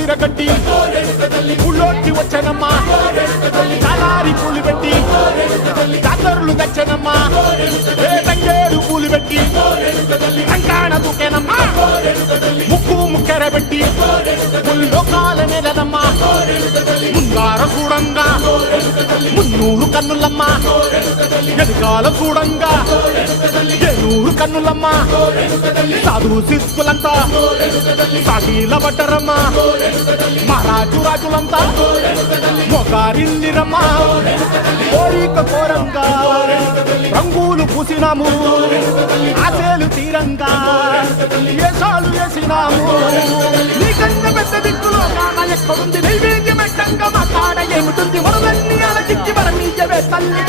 విరగట్టి ఊళ్ళోకి వచ్చనమ్మా చాలారి పూలు పెట్టి జాతరలు తెచ్చనమ్మా తంగేరు పూలు పెట్టి కంకాణ దూకేనమ్మా ముక్కు ముక్కెర పెట్టి ముల్లోకాల నెలనమ్మా ముంగార చూడంగా మున్నూరు కన్నులమ్మ ఎదుగాల చూడంగా ఏనూరు కన్నులమ్మ సాధు సిద్ధులంతా సాగిల బట్టరమ్మ మహారాజు రాజులంతా మొగారిల్లిరమ్మ కోరిక కోరంగా రంగులు పూసినాము ఆశలు తీరంగా ఏసాలు వేసినాము నీకన్నా పెద్ద దిక్కులో కాన ఎక్కడుంది నైవేద్యం ఎట్టంగా మా కాడ ఏమిటుంది వరలన్నీ అలకిచ్చి వరమీయవే తల్లి